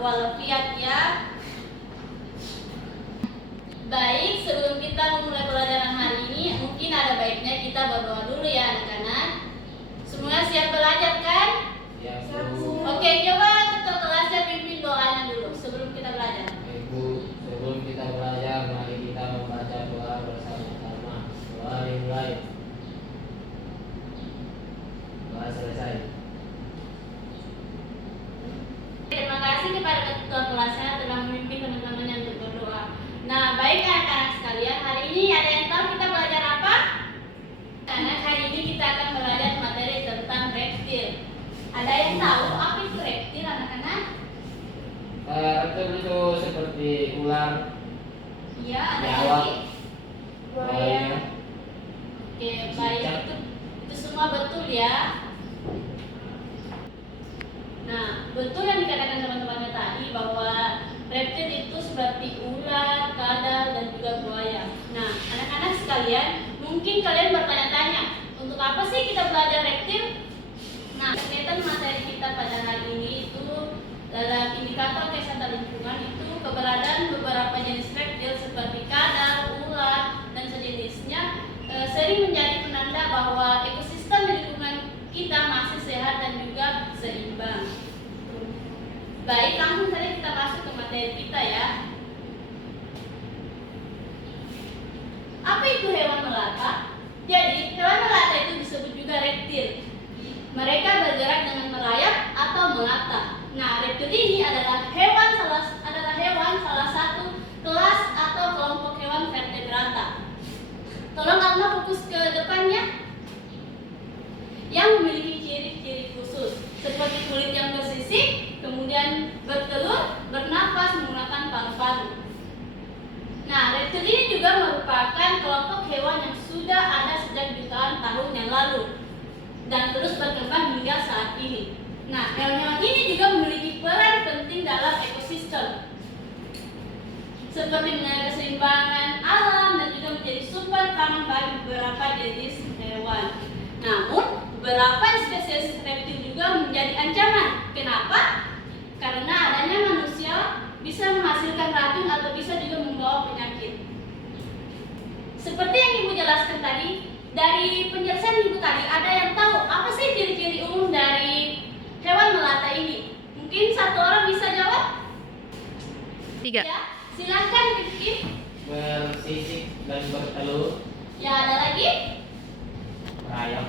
walafiat ya. Baik, sebelum kita memulai pelajaran hari ini, mungkin ada baiknya kita berdoa dulu ya anak-anak. Semua siap belajar kan? Siap, Bu. Oke, coba ketua kelasnya pimpin doanya dulu sebelum kita belajar. Ibu, sebelum kita belajar, mari kita membaca doa bersama-sama. Doa dimulai. Doa selesai. Terima kasih kepada ketua kelasnya telah memimpin teman-teman yang berdoa. Nah, baik anak-anak sekalian, hari ini ada yang tahu kita belajar apa? Karena hari ini kita akan belajar materi tentang reptil. Ada yang tahu apa itu reptil, anak-anak? Reptil itu seperti ular. Iya, ada Biawak. lagi. Buaya. Oke, baik, itu semua betul ya. Nah, betul yang dikatakan teman-temannya tadi bahwa reptil itu seperti ular, kadal, dan juga buaya. Nah, anak-anak sekalian, mungkin kalian bertanya-tanya, untuk apa sih kita belajar reptil? Nah, kegiatan materi kita pada hari ini itu dalam indikator kesehatan lingkungan itu keberadaan beberapa jenis reptil seperti kadal, ular, dan sejenisnya sering menjadi penanda bahwa ekosistem di lingkungan kita masih sehat dan juga seimbang. Baik, langsung saja kita masuk ke materi kita ya. Apa itu hewan melata? Jadi, hewan melata itu disebut juga reptil. Mereka bergerak dengan merayap atau melata. Nah, reptil ini adalah hewan salah satu kelas atau kelompok hewan vertebrata. Tolong Alma fokus ke depannya. Yang memiliki ciri-ciri khusus seperti kulit yang bersisik, kemudian bertelur, bernapas menggunakan paru-paru. Nah, reptil ini juga merupakan kelompok hewan yang sudah ada sejak jutaan tahun yang lalu dan terus berkembang hingga saat ini. Nah, hewan-hewan ini juga memiliki peran penting dalam ekosistem, seperti menjaga keseimbangan alam dan juga menjadi sumber pangan bagi beberapa jenis hewan. Namun, beberapa spesies reptil juga menjadi ancaman. Kenapa? Karena adanya manusia bisa menghasilkan racun atau bisa juga membawa penyakit. Seperti yang Ibu jelaskan tadi, dari penjelasan Ibu tadi, ada yang tahu apa sih ciri-ciri umum dari hewan melata ini? Mungkin satu orang bisa jawab? 3. Ya, silakan Rifki. Bersisik dan bertelur. Ya, ada lagi? Merayap.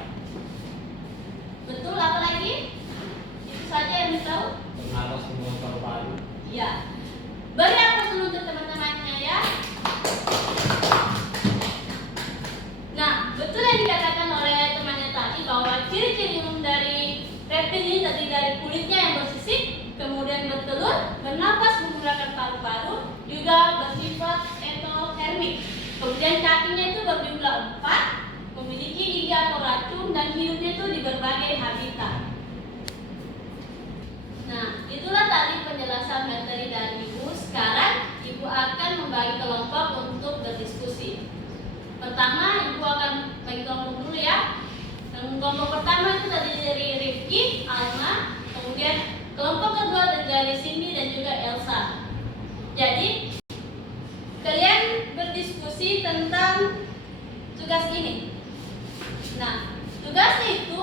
Betul, apa lagi? Itu saja yang tahu? Bernapas menggunakan paru-paru. Ya. Beri aplaus dulu untuk teman-temannya ya. Nah, betul yang dikatakan oleh temannya tadi bahwa ciri-ciri umum dari reptil ini terdiri dari kulitnya yang bersisik, kemudian bertelur, bernapas menggunakan paru-paru, juga bersifat endotermik. Kemudian kakinya itu berjumlah 4, memiliki gigi atau racun dan hidupnya itu di berbagai habitat. Nah, itulah tadi penjelasan materi dari Ibu. Sekarang Ibu akan membagi kelompok untuk berdiskusi. Pertama, Ibu akan bagi kelompok dulu ya. Dan kelompok pertama itu terdiri dari Rifki, Alma, kemudian kelompok kedua dari Cindy dan juga Elsa. Jadi, kalian berdiskusi tentang tugas ini. Nah, tugasnya itu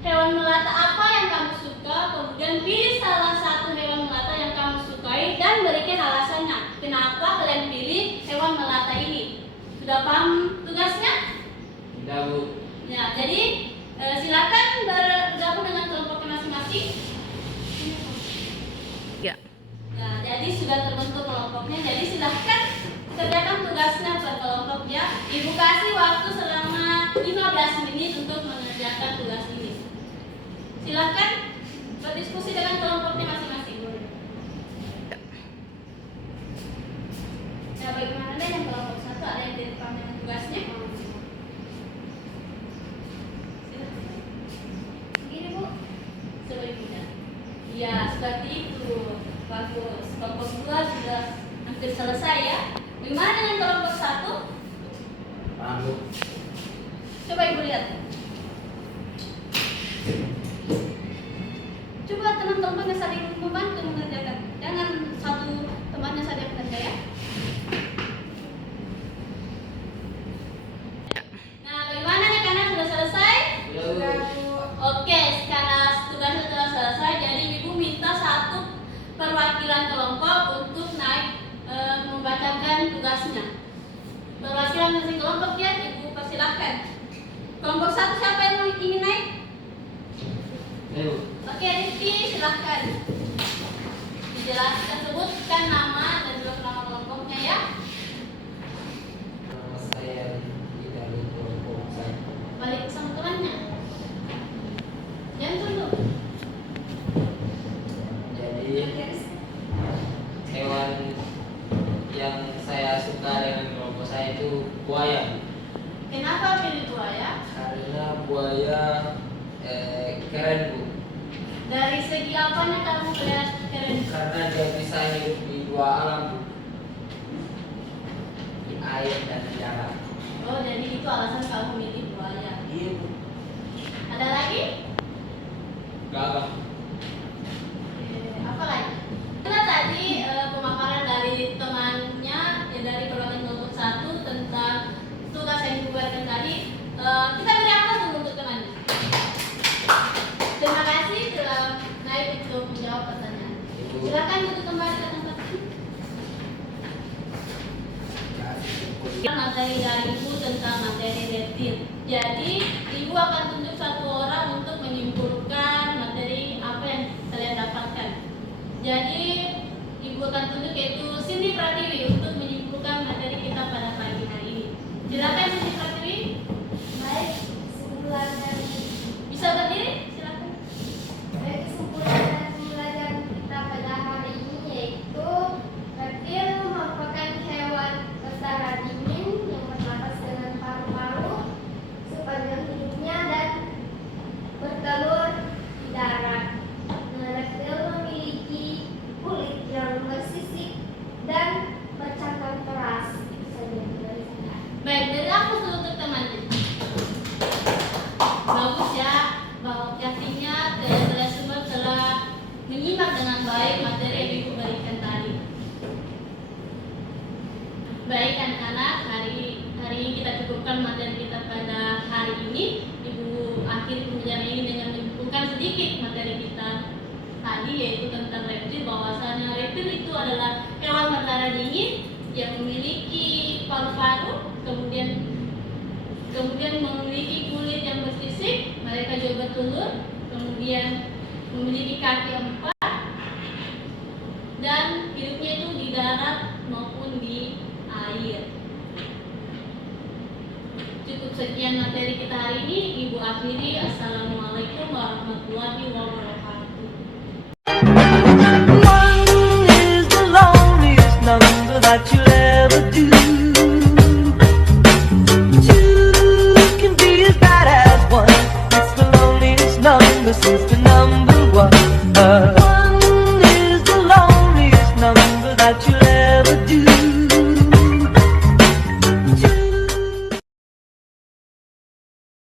hewan melata apa yang kamu suka, kemudian pilih salah satu hewan melata yang kamu sukai dan berikan alasannya kenapa kalian pilih hewan melata ini. Sudah paham tugasnya? Tidak, Bu. Ya, jadi silakan bergabung dengan kelompoknya masing-masing. 3. Nah, jadi sudah terbentuk kelompoknya. Jadi silahkan kerjakan tugasnya per kelompok ya. Ibu kasih waktu selama 15 menit untuk mengerjakan tugas ini. Silahkan berdiskusi dengan kelompoknya masing-masing. Ya, bagaimana yang kelompok satu ada yang tidak paham dengan tugasnya? Silahkan. Begini Bu, sebaiknya. Ya, seperti itu. Bagus. Kelompok 2 sudah hampir selesai ya. Bagaimana dengan kelompok 1? Paham, Bu. Coba Ibu lihat. Coba teman-teman yang saling membantu mengerjakan perwakilan masing kelompok ya, Ibu persilahkan. Kelompok 1 siapa yang ingin naik? Ayo. Oke, Rifki silahkan. Dijelaskan, sebutkan nama dan juga nama kelompoknya ya. Nama saya Rizky dari kelompok saya. Balik sama temannya. Jangan dulu. Jadi hewan yang saya suka dengan kelompok saya itu buaya. Kenapa pilih buaya? Karena buaya keren Bu. Dari segi apanya kamu melihat keren? Karena dia bisa hidup di dua alam Bu. Di air dan di darat. Oh, jadi itu alasan kamu milih buaya. Iya Bu. Ada lagi? Gagak. Apa lagi? Kita tadi pemaparan dari temannya ya, dari perwakilan kelompok 1 tentang tugas yang dibuatkan tadi. Kita beri aplaus dulu untuk temannya. Terima kasih telah naik untuk menjawab pertanyaan. Ibu. Silakan duduk kembali ke tempat. Materi dari Ibu tentang materi reptil. Jadi Ibu akan tunjuk satu orang untuk menyimpulkan materi apa yang kalian dapatkan. Jadi Ibu akan tunjuk yaitu Cindy Pratiwi untuk menyimpulkan materi kita pada pagi hari ini. Silakan Cindy Pratiwi. Baik, kesimpulan dari Bisa berdiri? Silakan. baik kesimpulan dari pembelajaran kita pada hari ini yaitu reptil merupakan hewan berdarah dingin yang bernapas dengan paru-paru sepanjang hidupnya dan bertelur di darat. Nah, reptil memiliki kulit yang bersisik dan bercangkang keras. Itu saja dari saya. Baik, dari aku dulu untuk temannya. Bagus ya, bahwa yakinnya kalian semua telah menyimak dengan baik materi yang Ibu berikan tadi. Baik anak-anak, hari ini kita cukupkan materi kita pada hari ini. Ibu akhiri pembelajaran ini dengan menyebutkan sedikit materi kita tadi, yaitu tentang reptil. Bahwasanya reptil itu adalah hewan berdarah dingin yang memiliki paru-paru, kemudian memiliki kulit yang bersisik, mereka juga bertelur, kemudian memiliki kaki 4 dan hidupnya itu di darat maupun di air. Cukup sekian materi kita hari ini. Ibu akhiri. Assalamualaikum warahmatullahi wabarakatuh.